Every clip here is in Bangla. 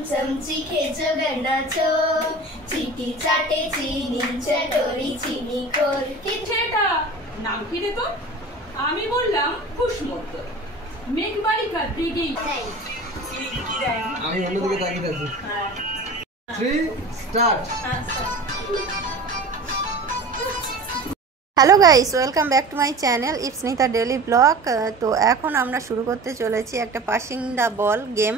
चमची खेचो गन्नाचो চিটি চাটে চিনি চটরি চিনি খোর কি ছেটা নাম কি রে তো আমি বললাম কুশমত মেঘবাড়িকা দিগি আমি অন্যদিকে তাকিয়ে আছি 3 start hello guys welcome back to my channel it's Nita daily blog. তো এখন আমরা শুরু করতে চলেছি একটা পাসিং দ্য বল গেম।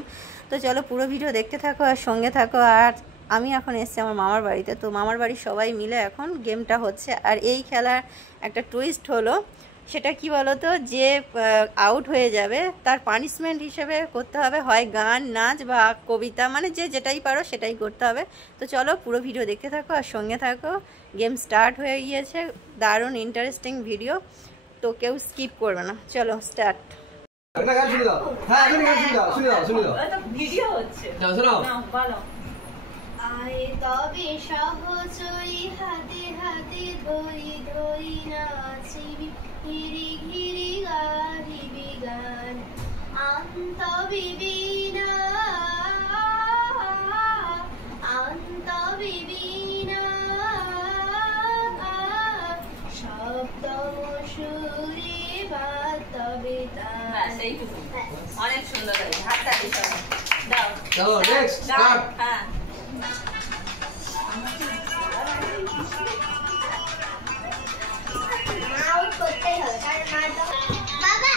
তো চলো পুরো ভিডিও দেখতে থাকো আর সঙ্গে থাকো। আর আমি এখন এসেছি আমার মামার বাড়িতে, তো মামার বাড়ির সবাই মিলে এখন গেমটা হচ্ছে। আর এই খেলার একটা টুইস্ট হলো, সেটা কি বলো তো, যে আউট হয়ে যাবে তার পানিশমেন্ট হিসেবে করতে হবে হয় গান, নাচ বা কবিতা, মানে যে যেটাই পারো সেটাই করতে হবে। তো চলো পুরো ভিডিও দেখতে থাকো আর সঙ্গে থাকো। গেম স্টার্ট হয়ে গিয়েছে, দারুণ ইন্টারেস্টিং ভিডিও, তো কেউ স্কিপ করবে না। চলো স্টার্ট। একটা গান শুনে দাও। হ্যাঁ তুমি গান শুনে দাও। এটা ভিডিও হচ্ছে যাও শোনাও। না বলো। আয় তবে সহচরী হাতে হাতে ধরি ধরি নাচিবি ঘিরি ঘিরি গাহিবি গান আন্ত বিবিনা সপ্তম সুরে বাতবে ব্যাস এইটুকু। অনেক সুন্দর লাগে, হাতটা দিতে হবে। দাও চলো নেক্সট স্টার্ট। হ্যাঁ আউট করতেই হবে কারণ বাবা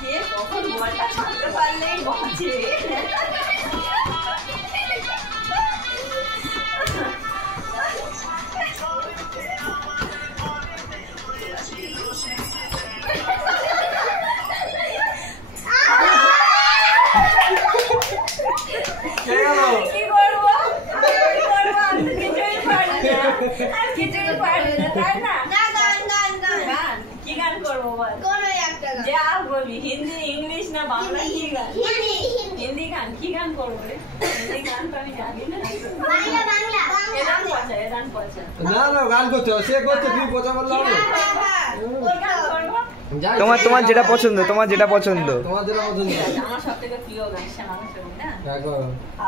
কে কখন বলটা ছাড়তে পারলেই বাঁচে। কিছুই পারবে না, তাই না? গান কি গান করবো বল? যা বলি, হিন্দি, ইংলিশ না বাংলা? কি গান? হিন্দি গান। কি গান করবো রে? হিন্দি গান তো আমি জানি না। এ গান পচা। না গান করছো, সে করছে, তুমি পচা বললে হবে। তোমার যেটা পছন্দ, তোমার যেটা পছন্দ। আমার সবথেকে প্রিয় গান শ্যামা শুনি না।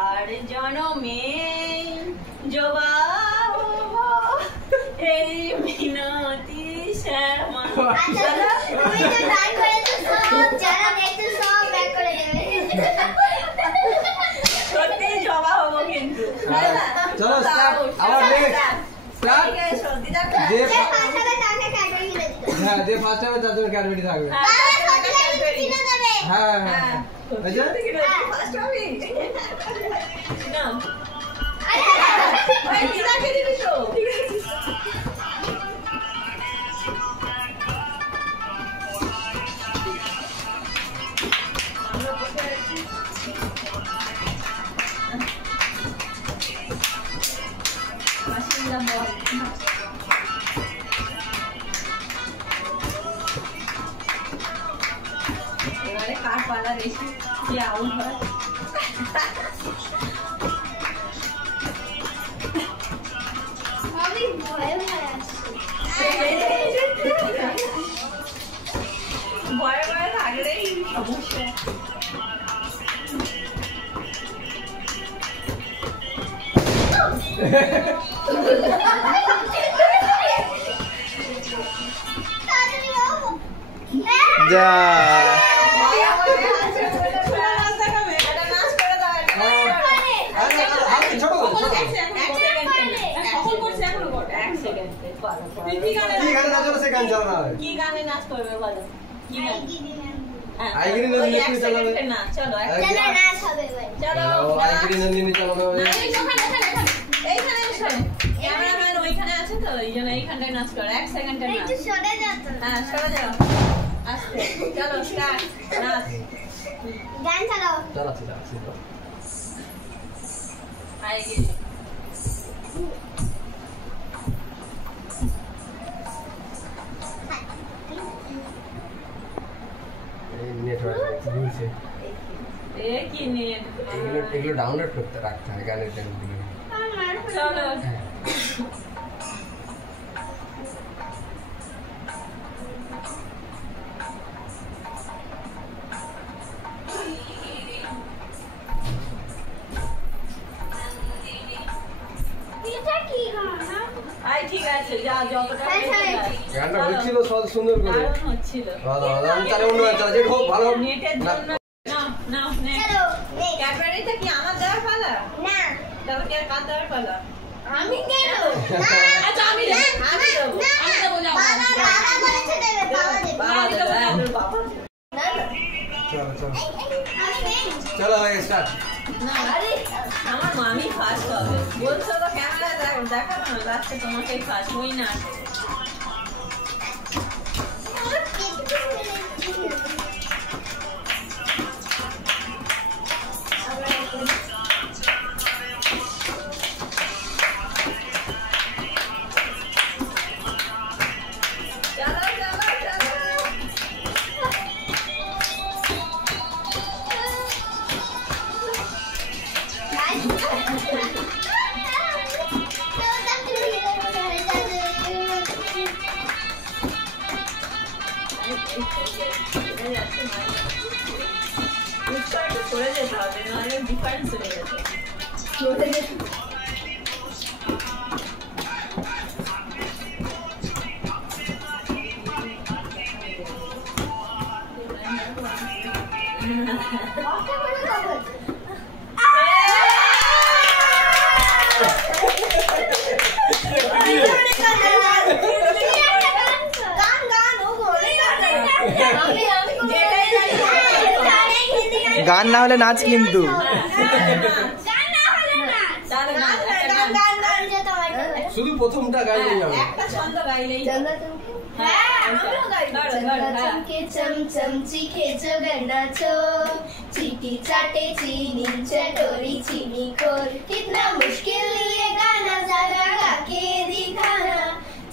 আর জনমে জবাব এই মিনতি শ্যামা। সত্যি জবাব হবো কিন্তু। চলো স্টার্ট। আবার নেক্সট স্টার্ট। হ্যাঁ যে ফার্স্ট টাইমে তাদের ক্যাডবেরি থাকবে। হ্যাঁ হ্যাঁ আচ্ছা ফার্স্ট হবে না। আরে কি রাখে দিবি তো? এবারে কার পালা দেখি কি আউট হয়। ভয়ে ভয়ে থাকলেই সমস্যা। যা কি গানে নাচ করবে বলো? কি গান? আইগিরি নন্দিনী চালাবে না চলো নাচ হবে ভাই চলো আইগিরি নন্দিনী চালাবে। এইখানে এসো, ক্যামেরাম্যান ওইখানে আছে তো, এই জন্য এইখানটায় নাচ করো। 1 সেকেন্ডের নাচ। একটু সরে যাও তো। হ্যাঁ সরে যাও, আস্তে। চলো স্টার্ট নাচ। গান চালাও। চালাচ্ছি আইগিরি এই নেটওয়ার্ক বুঝছে। কি নেট? এগুলো ডাউনলোড করতে রাখতে হয় গানের জন্য। চলো আছে, যা যতটা গানটা হচ্ছিল সব সুন্দর করে হচ্ছিল। ভালো ভালো আমি তাহলে অন্য চালা যে হোক ভালো নেটের জন্য না চলো ক্যাডবেরিটা কি আমার দেওয়ার পালা? না তবে কি আর কার দেওয়ার পালা? আমি কেন আচ্ছা আমি দেবো যাও। বাবা বলেছে দেবে বাবা দেবে বাবা দেবে, বাবা না চলো চলো আমি চলো ভাই স্টার্ট না আরে আমার মামি ফার্স্ট হবে বলছো তো ক্যামেরা দেখানো না লাস্টে তোমাকেই ফার্স্ট হই না চলে যেতে হবে নাহলে ডিফারেন্স হয়ে যাবে গান না হলে নাচ কিন্তু শুধু প্রথমটা গাইলেই হবে একটা ছন্দ গাইলেই चमके चमचम चीखे जगन्नाथो चीटी चाटे चीनी चटोरी चीनी खोर कितना मुश्किल ये गाना जरा गा के दिखाना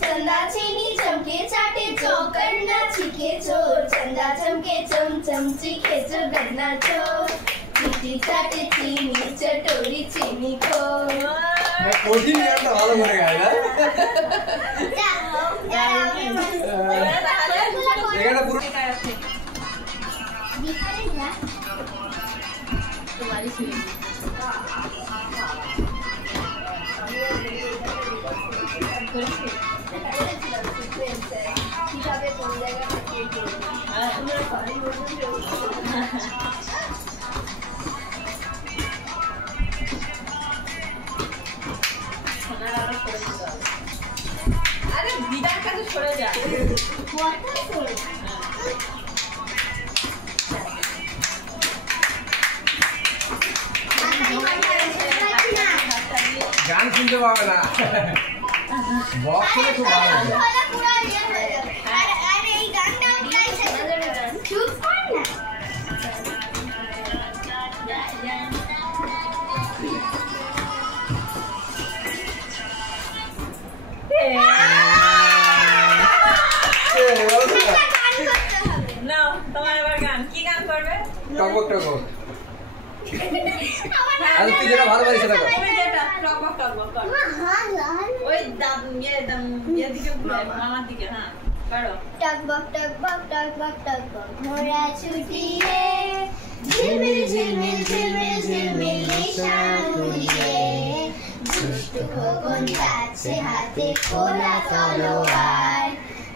चंदा चीनी चमके चाटे चौकन्ना चीखे चोर चंदा चमके चमचम चीखे जगन्नाथो चीटी चाटे चीनी चटोरी चीनी खोर কঠিন গানটা ভালো করে গায় না এখানে পুরো तुम्हारी सुनी अरे दीदार का तो छोड़ जा গান শুনতে পাবে না বক্স হলে খুব ভালো হবে না তোমার এবার গান কি গান করবে টকবক টকবক আরে তুই যেটা ভালো পারিস সেটা কর তুমি যেটা টকবক টকবক কর ওই দাম ইয়ে দিকে ঘুরায় মামার দিকে হ্যাঁ করো टकबक टकबक टकबक टकबक मोरा छुटिए झिलमिल झिलमिल झिलमिल झिलमिल निशान उड़िए दुष्ट खगोन কাছে হাতে খোলা তলোয়ার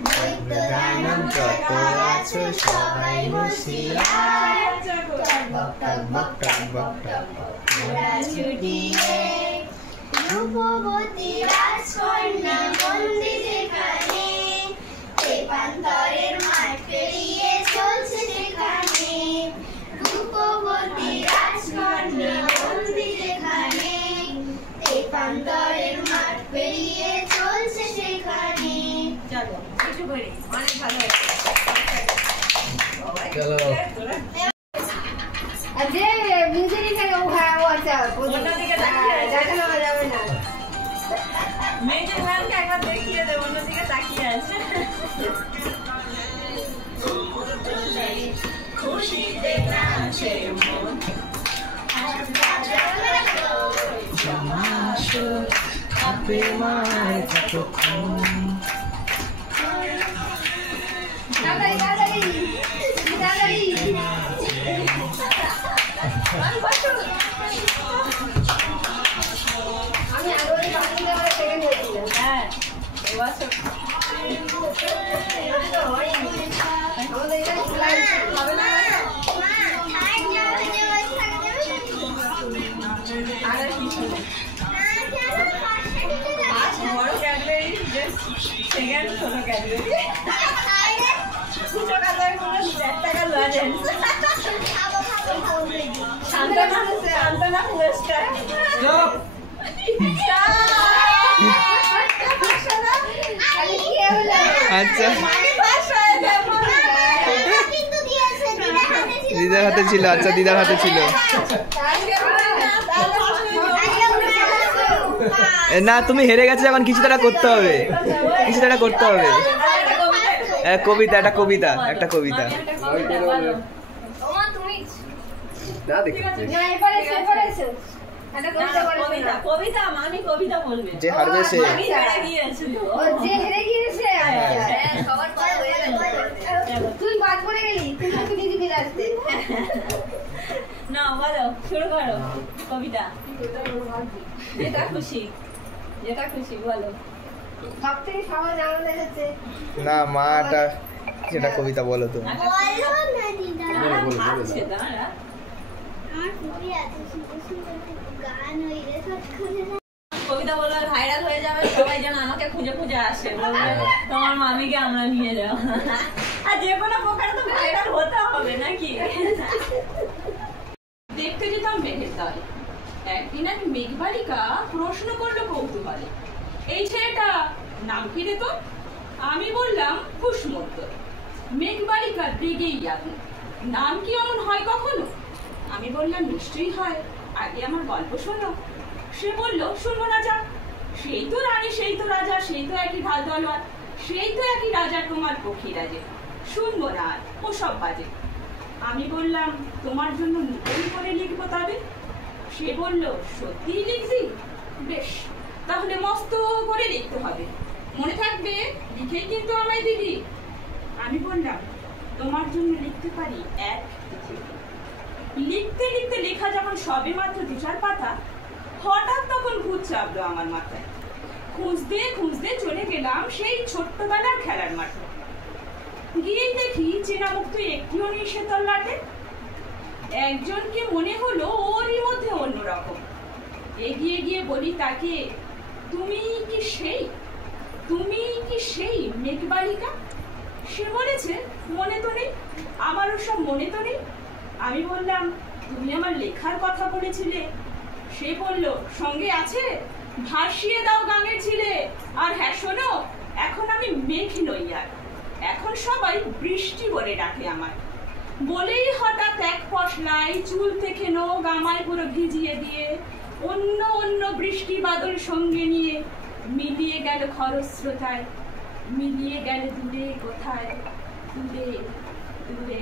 দৈত্য দানব যত আছো সবাই হুঁশিয়ার টকবক টকবক টকবক টকবক মোরা ছুটিয়ে রূপবতী রাজকন্যা বন্দি যেখানে প্রান্তরের মাঠ পেরিয়ে চলছে যেখানে রূপবতী রাজকন্যা বন্দি যেখানে প্রান্তরের মাঠ পেরিয়ে চলছে সেখানে চলো কিছু করি অনেক ভালো চলো আজকে মিউজিক থেকে ও আচ্ছা অন্যদিকে তাকিয়ে আছে। দেখানো যাবে না মেজর ম্যানকে একবার দেখিয়ে দেবো অন্যদিকে তাকিয়ে আছে খুশিতে নাচে মন আমি আগে সেকেন্ড হয়েছিল হ্যাঁ এবার কেন শোনো কেন দুটো কালার করে 1 টাকা লজেন্স শান্তনা পুরস্কার আচ্ছা দিদার হাতে ছিল। আচ্ছা দিদার হাতে ছিল না, তুমি হেরে গেছো এখন কিছু একটা করতে হবে, কিছু একটা করতে হবে। কবিতা, একটা কবিতা, একটা কবিতা। না দেখতে কবিতা মামি কবিতা বলবে, যে হারবে সে। তুই বাদ পড়ে গেলি, তুই নিজে আসতে না বলো, শুরু করো কবিতা। যেটা খুশি, যেটা খুশি বলো। সব থেকে সহজ আমাদের হচ্ছে না মাটা যেটা কবিতা বলো তুমি। আছে দাঁড়া, আমার খুবই আছে সুন্দর সুন্দর গান হইলে সব খুঁজে কবিতা বললে ভাইরাল হয়ে যাবে, সবাই যেন আমাকে খুঁজে খুঁজে আসে, বলবে তোমার মামিকে আমরা নিয়ে যাও। আর যে কোনো প্রকারে তো ভাইরাল হতে হবে নাকি। দেখতে যেতাম মেঘের দলে, একদিন এক মেঘবালিকা প্রশ্ন করলো কৌতূহলে, এই ছেলেটা নাম কি রে তোর? আমি বললাম কুসমুদ্র। মেঘবালিকা রেগেই যাবে, নাম কি অমন হয় কখনো? আমি বললাম নিশ্চয়ই হয়, আগে আমার গল্প শোনো। সে বলল শুনবো না যা, সেই তো রানী, সেই তো রাজা, সেই তো একই ঢাল তলোয়ার, সেই তো একই রাজা তোমার পক্ষী রাজে, শুনবো না আর ও সব বাজে। আমি বললাম তোমার জন্য নতুন করে লিখবো তবে। সে বলল সত্যিই লিখবি? বেশ, তাহলে মস্ত করে লিখতে হবে, মনে থাকবে লিখেই কিন্তু আমায় দিবি। আমি বললাম তোমার জন্য লিখতে পারি এক পৃথিবী। লিখতে লিখতে লেখা যখন সবে মাত্র 2-4 পাতা, হঠাৎ তখন ভূত চাপলো আমার মাথায়। খুঁজতে খুঁজতে চলে গেলাম সেই ছোট্টবেলার খেলার মাঠে। গিয়েই দেখি চেনা মুখ তো একটিও নেই সে তল্লাটে। একজনকে মনে হলো ওরই মধ্যে অন্যরকম। এগিয়ে গিয়ে বলি তাকে, তুমি কি সেই, তুমি কি সেই মেঘবালিকা? সে বলেছে মনে তো নেই, আমারও সব মনে তো নেই। আমি বললাম তুমি আমার লেখার কথা বলেছিলে। সে বলল সঙ্গে আছে, ভাসিয়ে দাও গাঙের ছিলে। আর হ্যাঁ শোনো, এখন আমি মেঘ নই আর, এখন সবাই বৃষ্টি বলে ডাকে আমার। বলেই হঠাৎ এক পশলাই চুল থেকে নখ আমায় পুরো ভিজিয়ে দিয়ে অন্য অন্য বৃষ্টি বাদল সঙ্গে নিয়ে মিলিয়ে গেল খরস্রোতায়, মিলিয়ে গেল দূরে কোথায়, দূরে দূরে।